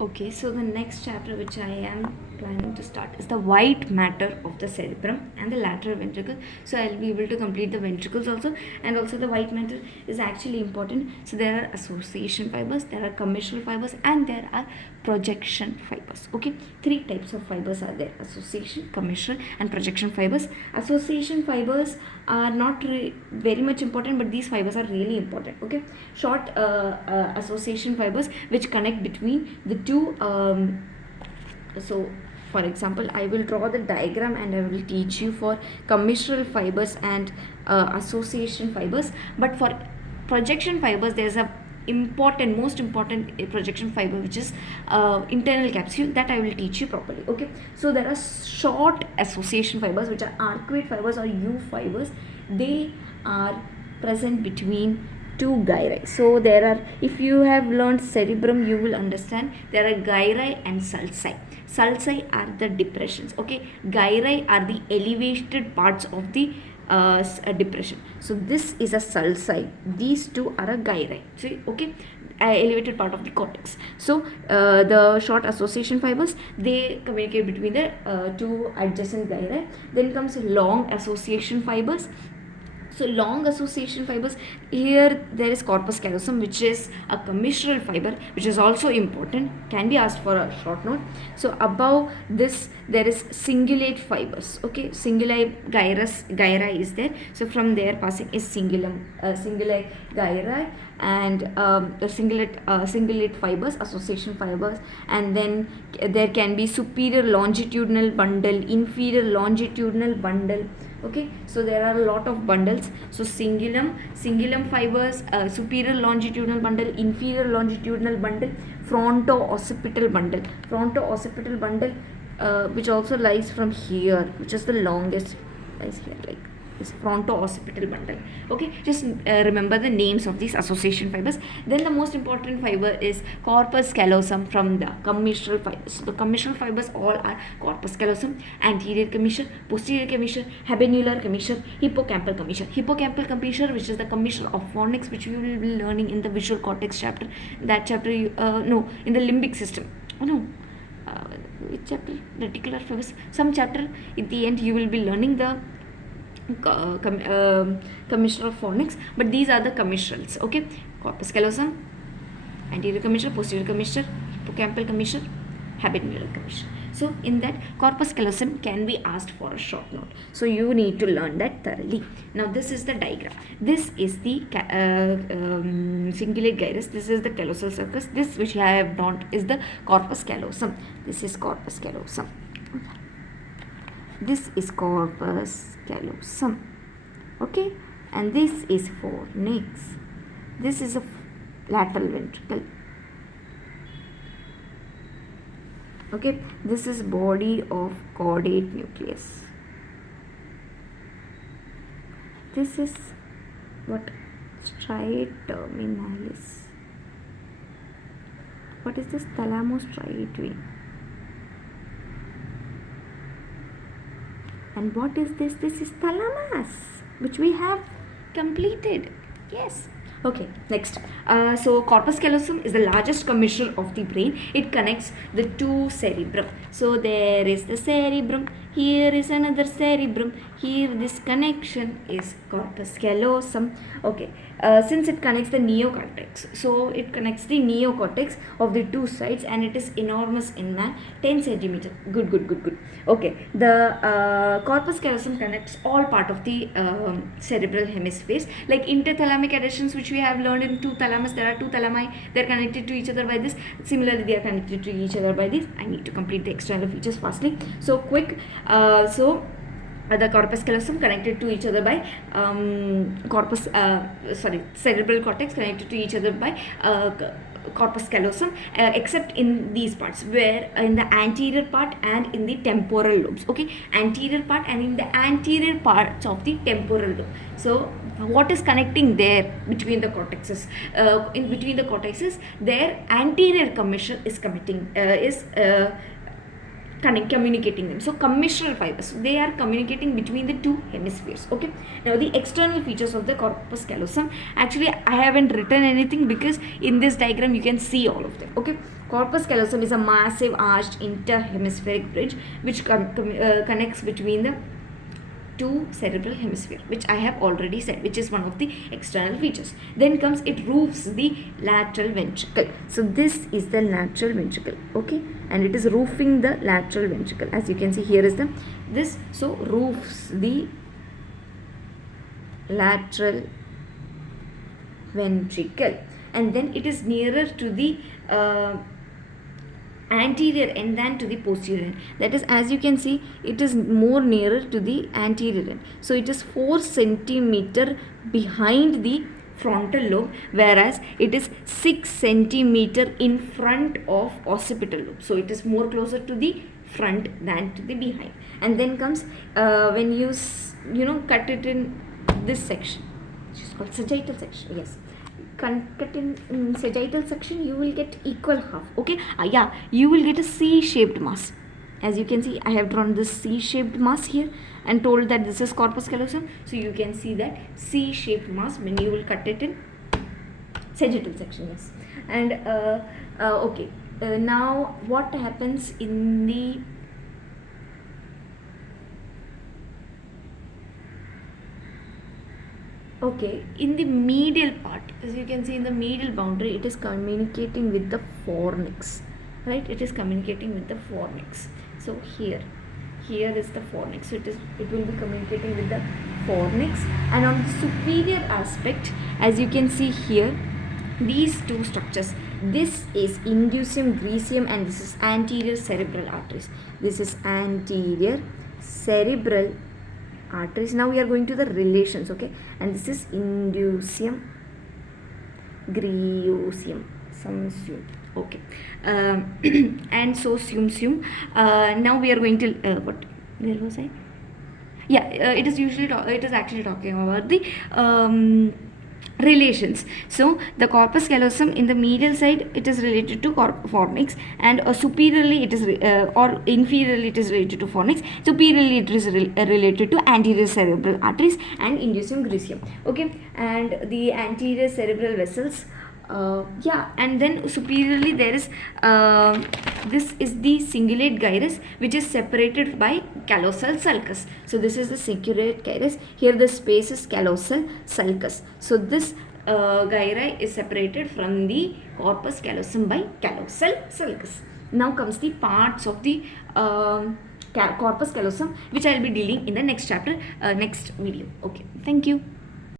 Okay, so the next chapter which I am planning to start is the white matter of the cerebrum and the lateral ventricle. So I'll be able to complete the ventricles also, and also the white matter is actually important. So there are association fibers, there are commissural fibers, and there are projection fibers. Okay, three types of fibers are there: association, commissural, and projection fibers. Association fibers are not very much important, but these fibers are really important. Okay, short association fibers which connect between the two. So for example, I will draw the diagram and I will teach you for commissural fibers and association fibers. But for projection fibers, there's a most important projection fiber, which is internal capsule, that I will teach you properly. Okay, so there are short association fibers which are arcuate fibers or U fibers. They are present between two gyri. So there are, if you have learned cerebrum, you will understand there are gyri and sulci. Sulci are the depressions. Okay, gyri are the elevated parts of the depression. So this is a sulci. These two are a gyri. See, okay, elevated part of the cortex. So the short association fibers, they communicate between the two adjacent gyri. Then comes long association fibers. So long association fibers, here there is corpus callosum, which is a commissural fiber, which is also important, can be asked for a short note. So above this there is cingulate fibers. Okay, cingulate gyri is there. So from there passing is cingulate gyri, and the cingulate fibers, association fibers, and then there can be superior longitudinal bundle, inferior longitudinal bundle. Okay, so there are a lot of bundles. So cingulum fibers, superior longitudinal bundle, inferior longitudinal bundle, fronto-occipital bundle, which also lies from here, which is the longest, lies here, like this fronto-occipital bundle. Okay, just remember the names of these association fibers. Then the most important fiber is corpus callosum from the commissural fibers. So the commissural fibers all are corpus callosum, anterior commissure, posterior commissure, habenular commissure, hippocampal commissure. Hippocampal commissure, which is the commissure of phonics, which we will be learning in the visual cortex chapter. That chapter, in the limbic system. Which chapter? Reticular fibers. Some chapter at the end you will be learning the commissure of phonics, but these are the commissurals. Okay, corpus callosum, anterior commissure, posterior commissure, hippocampal commissure, habenular commissure. So in that, corpus callosum can be asked for a short note, so you need to learn that thoroughly. Now this is the diagram. This is the cingulate gyrus. This is the callosal surface. This which I have drawn is the corpus callosum. This is corpus callosum. This is corpus callosum. Okay, and this is fornix. This is a lateral ventricle. Okay, this is body of caudate nucleus. This is what? Striate terminalis. What is this? Thalamostriate vein. And what is this? This is thalamus, which we have completed. Yes. Okay, next. So corpus callosum is the largest commissure of the brain. It connects the two cerebrum. So there is the cerebrum. Here is another cerebrum. Here this connection is corpus callosum. Okay, since it connects the neocortex, so it connects the neocortex of the two sides, and it is enormous in man, 10 centimeter. Good. Okay, the corpus callosum connects all part of the cerebral hemispheres, like interthalamic adhesions, which we have learned in two thalamus. There are two thalami. They are connected to each other by this. Similarly, they are connected to each other by this. I need to complete the external features fastly. So quick. The corpus callosum connected to each other by cerebral cortex connected to each other by corpus callosum, except in these parts, where in the anterior part and in the temporal lobes. Okay, anterior part and in the anterior parts of the temporal lobe. So what is connecting there between the cortexes? In between the cortexes, their anterior commissure is communicating them. So commissural fibers, they are communicating between the two hemispheres. Okay, now the external features of the corpus callosum, actually I haven't written anything because in this diagram you can see all of them. Okay, corpus callosum is a massive arched interhemispheric bridge which connects between the two cerebral hemisphere, which I have already said, which is one of the external features. Then comes, it roofs the lateral ventricle. So this is the lateral ventricle. Okay, and it is roofing the lateral ventricle. As you can see, here is the this. So roofs the lateral ventricle, and then it is nearer to the anterior end than to the posterior end. That is, as you can see, it is more nearer to the anterior end. So it is 4 centimeter behind the frontal lobe, whereas it is 6 centimeter in front of occipital lobe. So it is more closer to the front than to the behind. And then comes when you cut it in this section, which is called sagittal section. Yes, cut in sagittal section, you will get equal half. Okay, yeah, you will get a C-shaped mass. As you can see, I have drawn this C-shaped mass here and told that this is corpus callosum. So you can see that C-shaped mass when you will cut it in sagittal section. Yes, and okay, now what happens in the in the medial part, as you can see in the medial boundary, it is communicating with the fornix, right? It is communicating with the fornix. So here is the fornix. So it will be communicating with the fornix. And on the superior aspect, as you can see here, these two structures, this is indusium griseum and this is anterior cerebral arteries. This is anterior cerebral arteries. Now we are going to the relations. Okay, and this is indusium griseum, sumsium. Okay, and so sumsium. Now we are going to where was I? Yeah, it is actually talking about the relations. So the corpus callosum in the medial side, it is related to fornix, and superiorly it is or inferiorly it is related to fornix. Superiorly it is related to anterior cerebral arteries and indusium griseum. Okay, and the anterior cerebral vessels. Yeah, and then superiorly there is this is the cingulate gyrus, which is separated by callosal sulcus. So this is the cingulate gyrus. Here the space is callosal sulcus. So this gyri is separated from the corpus callosum by callosal sulcus. Now comes the parts of the corpus callosum, which I will be dealing in the next chapter, next video. Okay, thank you.